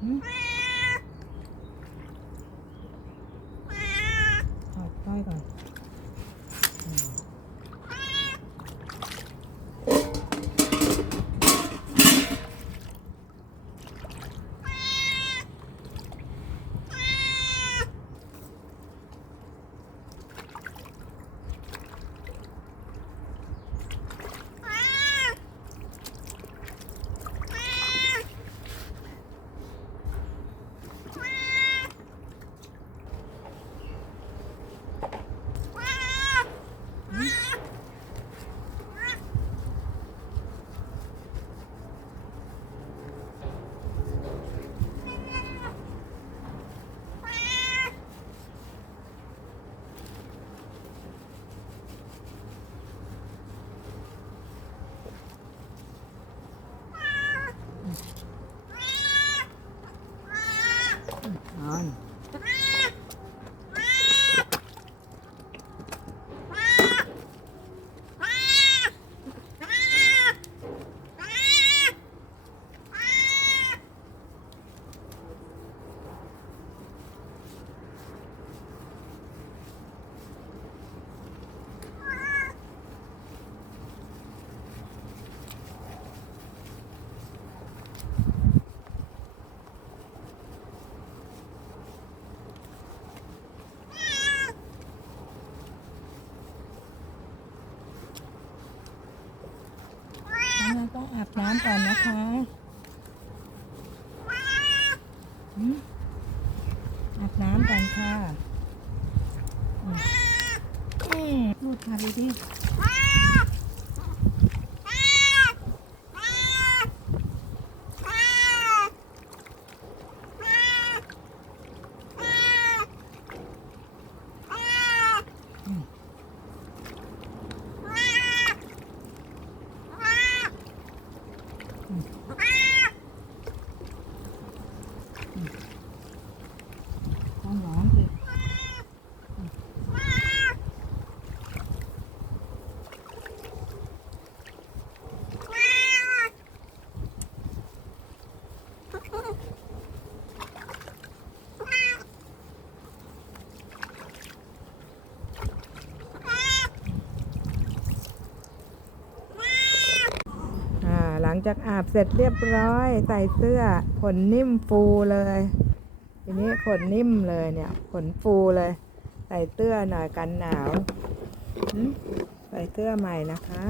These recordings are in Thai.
หืมถอ นอ น้ำก่อนนะคะอาบน้ำก่อนค่ะอืมอืมลูดค่ะดู ดิต้องร้องสิอ่าหลั งจากอาบเสร็จเรียบร้อยใส่เสื้อขนนิ่มฟูเลย ทีนี้ขนนิ่มเลยเนี่ยขนฟูเลย ใส่เสื้อหน่อยกันหนาวใส่เสื้อใหม่นะคะ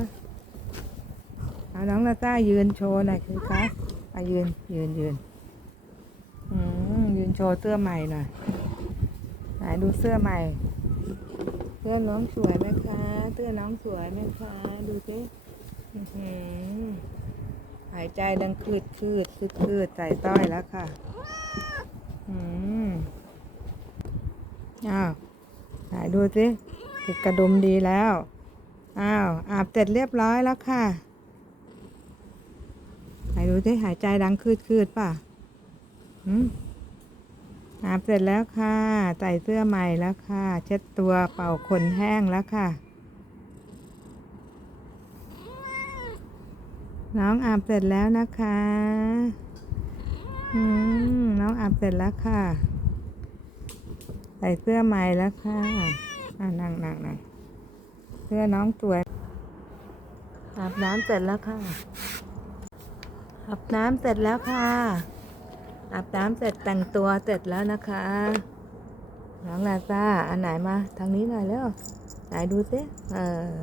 เอาน้องนาต้ายืนโชว์หน่อยคือคะอะยืนยืนยืนยืนโชว์เสื้อใหม่หน่อยไหนดูเสื้อใหม่เสื้อน้องสวยไหมคะเสื้อน้องสวยไหมคะ ดูสิ หายใจดังคืดคืดคืดคืดใส่ต้อยแล้วค่ะ อืม อ้าว ไหนดูสิติดกระดุมดีแล้ว อ้าว อาบเสร็จเรียบร้อยแล้วค่ะ ไหนดูสิหายใจดังคืดคืดป่ะหืมอาบเสร็จแล้วค่ะ ใส่เสื้อใหม่แล้วค่ะ เช็ดตัวเป่าขนแห้งแล้วค่ะ น้องอาบเสร็จแล้วนะคะอืมน้องอาบเสร็จแล้วค่ะ ใส่เสื้อใหม่แล้วค่ะอ่านั่งนั่งนั่งเสื้อน้องสวยอาบน้ำเสร็จแล้วค่ะอาบน้ำเสร็จแล้วค่ะอาบน้ำเสร็จแต่งตัวเสร็จแล้วนะคะ น้องลาซาอันไหนมาทางนี้หน่อยเร็วไหนดูสิเออ